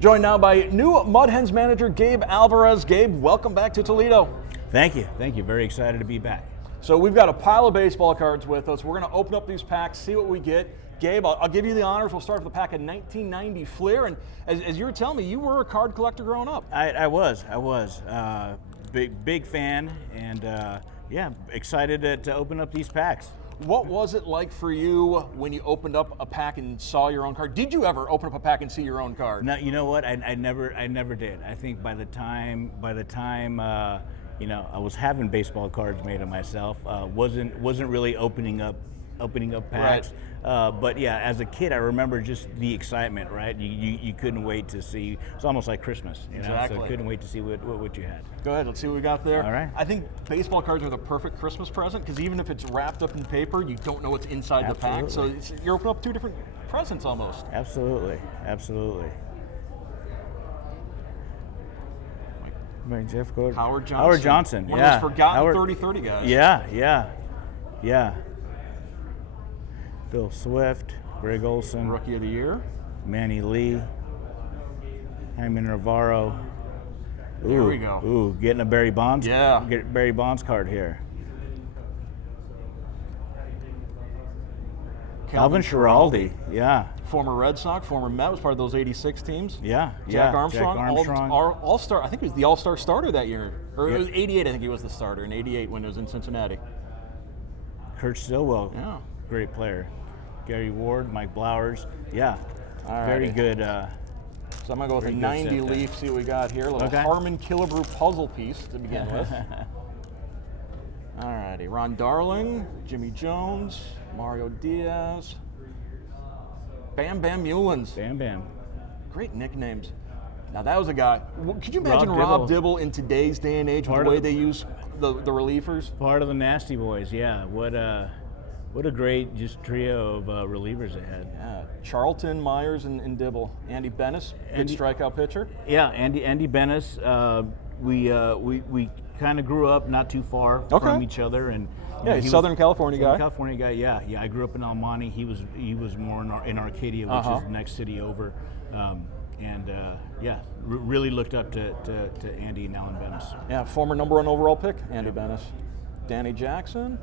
Joined now by new Mud Hens manager Gabe Alvarez. Gabe, welcome back to Toledo. Thank you. Very excited to be back. So we've got a pile of baseball cards with us. We're going to open up these packs, see what we get. Gabe, I'll give you the honors. We'll start with a pack of 1990 Fleer. And as you were telling me, you were a card collector growing up. I was. Big fan, and yeah, excited to open up these packs. What was it like for you when you opened up a pack and saw your own card? Did you ever open up a pack and see your own card? No, you know what? I never did. I think by the time you know, I was having baseball cards made of myself. Wasn't really opening up packs. Right. But yeah, as a kid, I remember just the excitement. Right, you couldn't wait to see. It's almost like Christmas, you know. Exactly. So I couldn't wait to see what you had. Go ahead. Let's see what we got there. All right. I think baseball cards are the perfect Christmas present because even if it's wrapped up in paper, you don't know what's inside the pack. So you're opening up two different presents almost. Absolutely. Jeff Gordon. Howard Johnson. One yeah. of those forgotten Howard, 30-30 guys. Yeah. Phil Swift, Greg Olson, Rookie of the Year. Manny Lee, Hyman Navarro. There we go. Ooh, getting a Barry Bonds. Yeah. Get Barry Bonds card here. Calvin Schiraldi. Yeah. Former Red Sox, former Met, was part of those '86 teams. Yeah. Jack Armstrong. Armstrong. All-star. I think he was the All-Star starter that year. Or it was '88. I think he was the starter in '88 when it was in Cincinnati. Kurt Stillwell. Yeah. Great player. Gary Ward, Mike Blowers. Yeah. Alrighty. Very good. So I'm going to go with a 90 Leaf, see what we got here. A little Harmon Killebrew puzzle piece to begin with. Alrighty. Ron Darling, Jimmy Jones, Mario Diaz, Bam Bam Mullins. Bam Bam. Great nicknames. Now that was a guy. Could you imagine Rob Dibble in today's day and age with the way they use the relievers? Part of the Nasty Boys, yeah. What a great just trio of relievers they had. Yeah, Charlton, Myers, and Dibble. Andy Bennis, good strikeout pitcher. Yeah, Andy Bennis. We kind of grew up not too far from each other, and yeah, he's Southern California guy. California guy, yeah. I grew up in El Monte. He was more in Arcadia, which is the next city over, really looked up to Andy and Alan Bennis. Yeah, former #1 overall pick, Andy Bennis. Danny Jackson.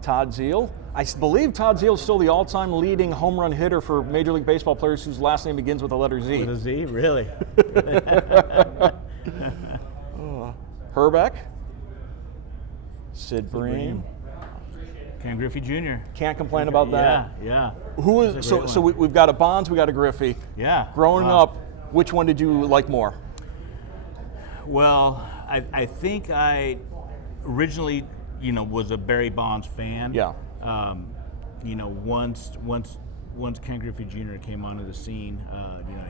Todd Zeile. I believe Todd Zeile is still the all-time leading home run hitter for Major League Baseball players whose last name begins with the letter Z. With a Z, really? Herbeck. Sid Bream. Ken Griffey Jr. Can't complain about that. Yeah. Who is so? We've got a Bonds, we got a Griffey. Yeah. Growing up, which one did you like more? Well, I think I originally, was a Barry Bonds fan. Yeah. Once Ken Griffey Jr. came onto the scene,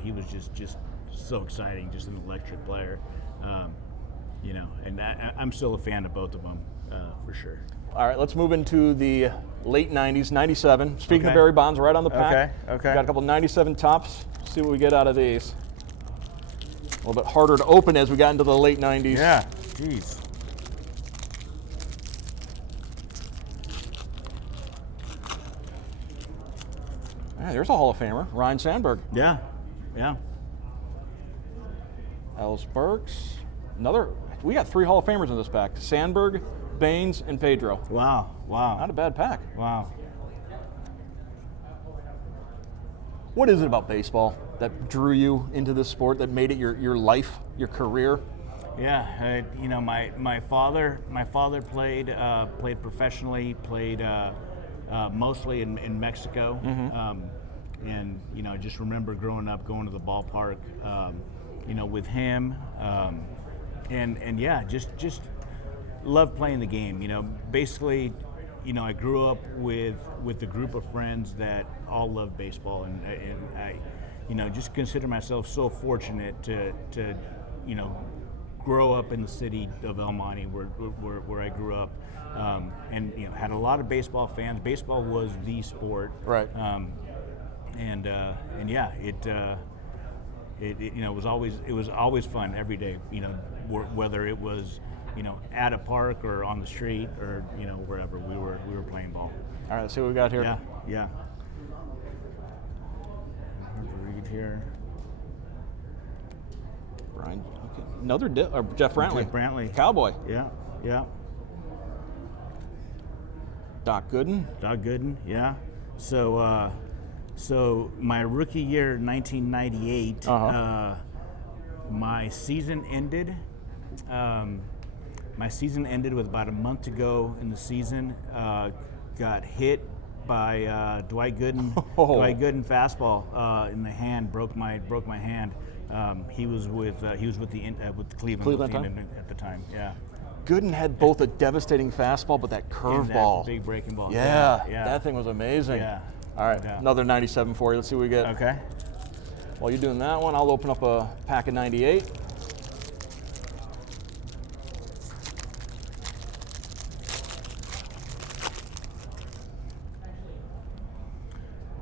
he was just so exciting, just an electric player. And I'm still a fan of both of them, for sure. All right, let's move into the late 90s, 97. Speaking of Barry Bonds, right on the pack. Okay. Got a couple 97 tops. See what we get out of these. A little bit harder to open as we got into the late 90s. Yeah, jeez. Yeah, there's a Hall of Famer, Ryan Sandberg. Yeah. Els Burks. We got 3 Hall of Famers in this pack. Sandberg, Baines, and Pedro. Wow. Not a bad pack. Wow. What is it about baseball that drew you into this sport, that made it your life, your career? Yeah, my father played professionally, played mostly in Mexico, and I just remember growing up going to the ballpark, with him, and yeah, just loved playing the game. Basically, I grew up with a group of friends that all loved baseball, and I, just consider myself so fortunate to grow up in the city of El Monte, where I grew up, and had a lot of baseball fans. Baseball was the sport, right? And yeah, it was always fun every day. Whether it was at a park or on the street or wherever we were playing ball. All right, let's see what we got here. Yeah. Hard to read here. Brian, okay. Another Jeff Brantley. Jeff Brantley. Cowboy. Yeah, yeah. Doc Gooden. Doc Gooden, yeah. So, so my rookie year, 1998, my season ended. My season ended with about a month to go in the season. Got hit by Dwight Gooden. Dwight Gooden fastball in the hand, broke my hand. He was with the Cleveland team at the time. Yeah. Gooden had both a devastating fastball, but that curveball, big breaking ball. Yeah, that thing was amazing. Yeah. All right, another 97 for you. Let's see what we get. Okay. While you're doing that one, I'll open up a pack of 98.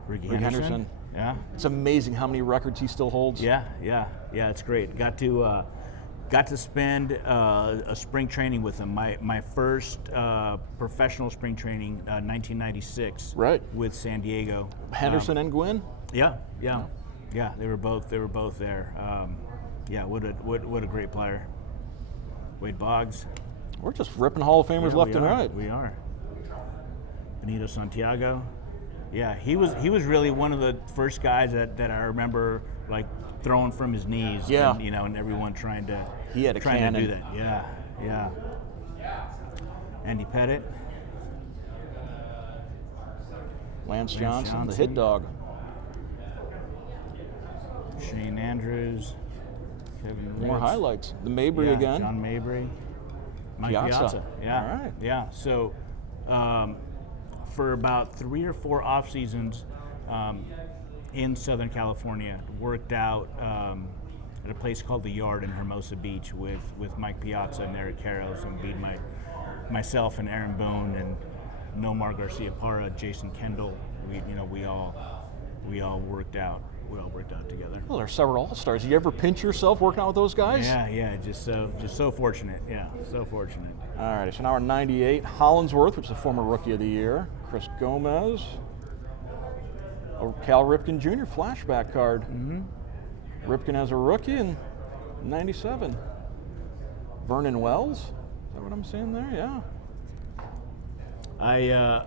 Ricky Henderson. Yeah. It's amazing how many records he still holds. Yeah, it's great. Got to spend a spring training with him. My first professional spring training, 1996. Right. With San Diego. Henderson and Gwynn. Yeah. They were both there. What a great player. Wade Boggs. We're just ripping Hall of Famers left and right. We are. Benito Santiago. Yeah, he was really one of the first guys that I remember like throwing from his knees. Yeah. And, and everyone trying to do that. Yeah. Andy Pettit. Lance Johnson, the hit dog. Shane Andrews. Kevin Ritz. More highlights. The Mabry again. John Mabry. Mike Piazza. Yeah. All right. Yeah. So for about 3 or 4 off seasons in Southern California, worked out at a place called The Yard in Hermosa Beach with Mike Piazza and Eric Karros, and beat myself and Aaron Boone and Nomar Garcia-Parra, Jason Kendall. We all worked out. We all worked out together. Well, there's several All-Stars. You ever pinch yourself working out with those guys? Yeah. Just so fortunate. Yeah, so fortunate. All right. So now we're 98. Hollinsworth, which is a former Rookie of the Year. Chris Gomez. Cal Ripken Jr. flashback card. Mm-hmm. Ripken as a rookie in 97. Vernon Wells. Is that what I'm seeing there? Yeah. I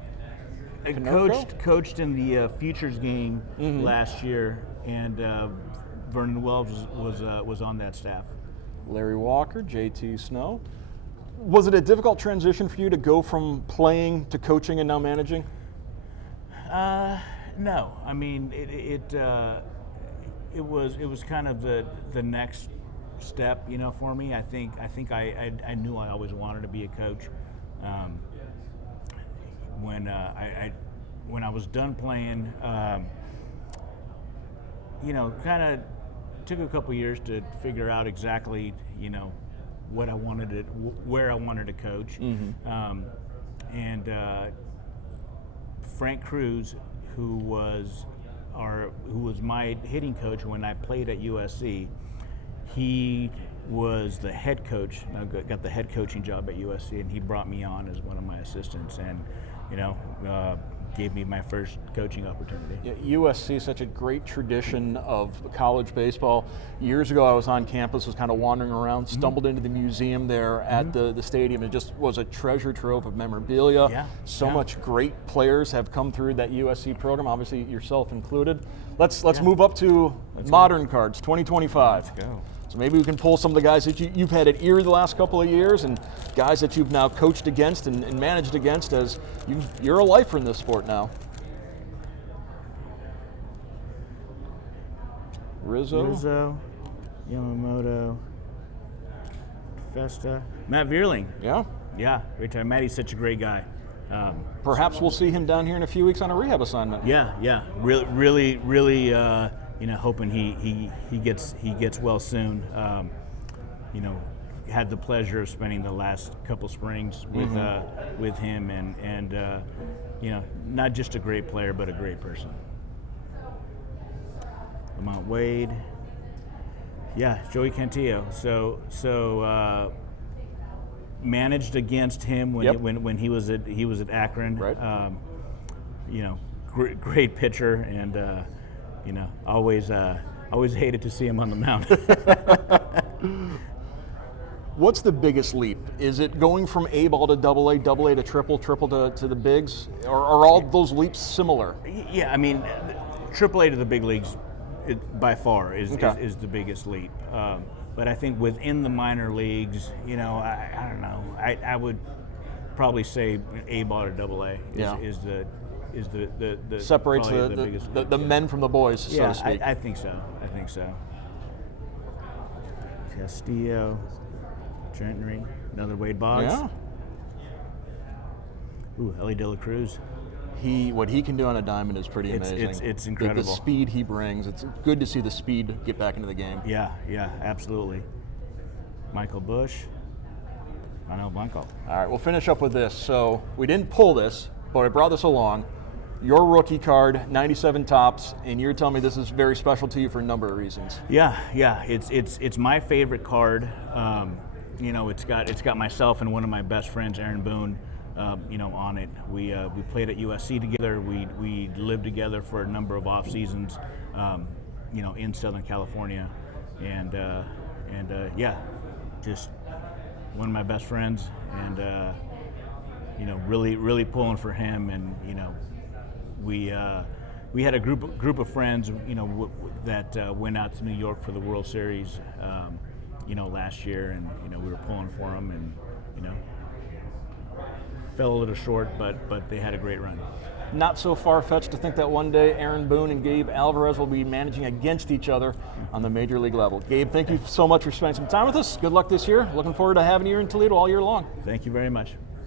coached in the Futures game last year, and Vernon Wells was on that staff. Larry Walker, JT Snow. Was it a difficult transition for you to go from playing to coaching and now managing? No. I mean, it was kind of the next step, for me. I think I knew I always wanted to be a coach. When I was done playing, kind of took a couple years to figure out exactly, what I wanted to, where I wanted to coach. Mm-hmm. And Frank Cruz, who was my hitting coach when I played at USC, he was the head coach. I got the head coaching job at USC, and he brought me on as one of my assistants, and gave me my first coaching opportunity. Yeah, USC is such a great tradition of college baseball. Years ago, I was on campus, was kind of wandering around, stumbled into the museum there at the stadium. It just was a treasure trove of memorabilia. Yeah. So much great players have come through that USC program, obviously yourself included. Let's move up to modern cards, 2025. Let's go. So maybe we can pull some of the guys that you've had at Erie the last couple of years, and guys that you've now coached against and managed against, as you're a lifer in this sport now. Rizzo, Yamamoto, Festa, Matt Vierling. Yeah, retired. Matty's such a great guy. Perhaps we'll see him down here in a few weeks on a rehab assignment. Yeah. Really. Hoping he gets well soon. Had the pleasure of spending the last couple springs with him, and not just a great player, but a great person. Lamont Wade. Yeah, Joey Cantillo. So managed against him when he was at Akron. Right. Great pitcher, and always hated to see him on the mound. What's the biggest leap? Is it going from A ball to double A to triple to the bigs? Or are all those leaps similar? Yeah, I mean, AAA to the big leagues, by far, is the biggest leap. But I think within the minor leagues, you know, I don't know. I would probably say A ball or double A is the separates the biggest leap. the men from the boys, so to speak. I think so. Castillo, Gentry, another Wade Boggs. Yeah. Ooh, Ellie De La Cruz. What he can do on a diamond is pretty amazing. It's incredible. The speed he brings. It's good to see the speed get back into the game. Yeah, absolutely. Michael Bush, Manuel Blanco. All right, we'll finish up with this. So we didn't pull this, but I brought this along. Your rookie card, 97 tops, and you're telling me this is very special to you for a number of reasons. Yeah. It's my favorite card. You know, it's got myself and one of my best friends, Aaron Boone, you know, on it. We played at USC together. We lived together for a number of off seasons, you know, in Southern California, and yeah, just one of my best friends, and you know, really pulling for him, and you know, we had a group of friends, you know, that went out to New York for the World Series, you know, last year, and you know, we were pulling for them, and you know, fell a little short, but they had a great run. Not so far-fetched to think that one day Aaron Boone and Gabe Alvarez will be managing against each other on the major league level. Gabe, thank you so much for spending some time with us. Good luck this year. Looking forward to having you here in Toledo all year long. Thank you very much.